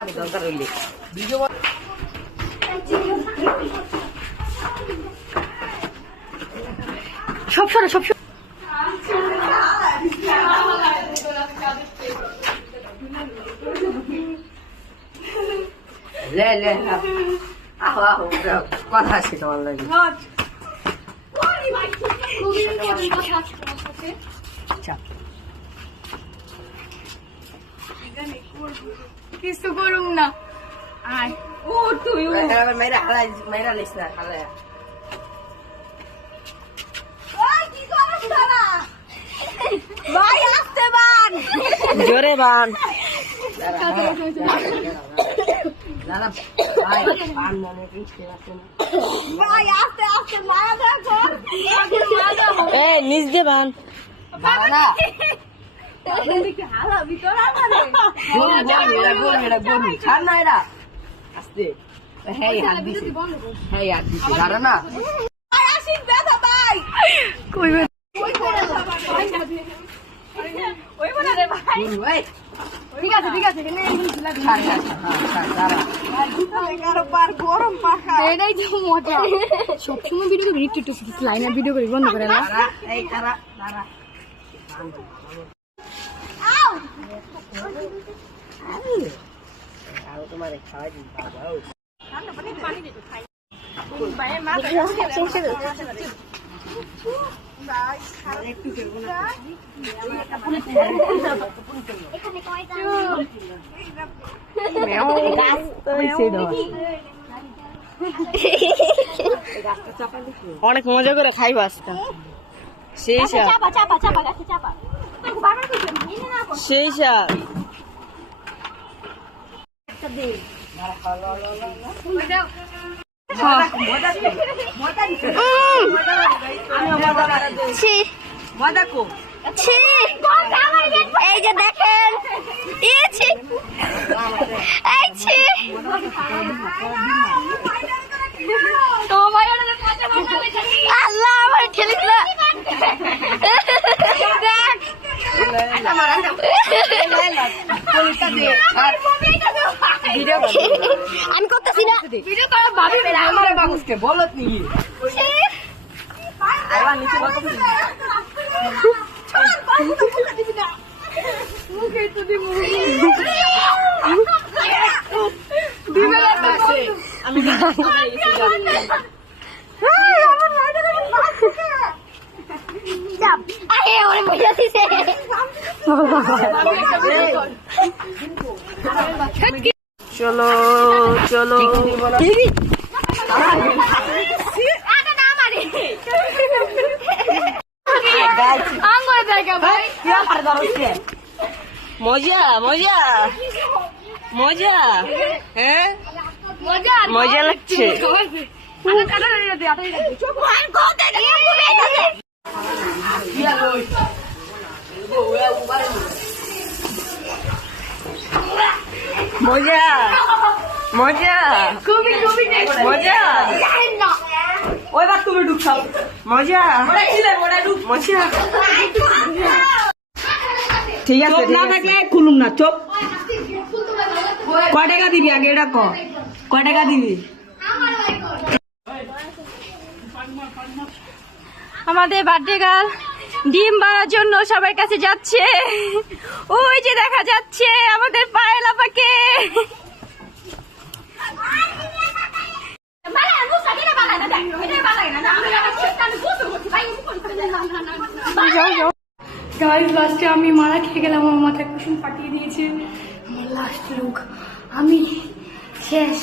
দরকার হইলে ভিডিও সব সরে সব কথা আছে তোমার লাগে কিছু করুম না আয় ও তুই মেয়েরা লিস না হালা ভাই আসতে বান জোরে বান ভাই আস্তে আস্তে মারা দেখো এ নিজ দে বান না কি হালা ভিতর আমারে গরু ছাড় না এরা আস্তে হ্যাঁ হাত দিছে হ্যাঁ হাত দিছে জানো না ভাই আসিন ব্যথা ভাই কই ওই করে ওই বলে রে ভাই ওই ঠিক আছে কেন দিলা ছাড় দাঁড়া এগারো বার গরম পাখা এটাই তো মজা সবসময় ভিডিও করে একটু লাইনের ভিডিও করে বন্ধ করে না এই দাঁড়া আউ আও তোমারে খাওয়াই দিই বাবা পানি দে তো খাই ভাই মা ভাই একটু করব না এখানে কয়টা মেও গাছ হইছে দাও অনেক মজা করে খাইবা আজকে সেই চাপা গাছে চাপা বারবার কইছেন নিনে না করো সেই একটা দে এই যে দেখেন আল্লাহ আমার ঠেলে দিল আমি করতেছি না ভিডিও করা ভাবি আমার বাবুকে বলত নি আইবা নিচে বলত নি মুখে তো দি মুখ দিবে আছে আমি আরে ওরে মজা দিছে চলো চলো আঙ্গুলে জায়গা ভাই মজা মজা মজা হ্যাঁ মজা মজা লাগছে মজা মজা খুবই মজা ওই বার তুমি ঢুকছো মজা মজা ঠিক আছে না থাকলে খুলুম না চোপ কয় টাকা দিবি আগে এটা কয় টাকা দিবি আমাদের বার্থডে গার্ল ডিম বানার জন্য সবার কাছে যাচ্ছে ওই যে দেখা যাচ্ছে আমাদের পায়েল আপাকে লাস্টে আমি মারা খেয়ে গেলাম আমার মাথায় কুসুম ফাটিয়ে দিয়েছে আমার লাস্ট লুক আমি শেষ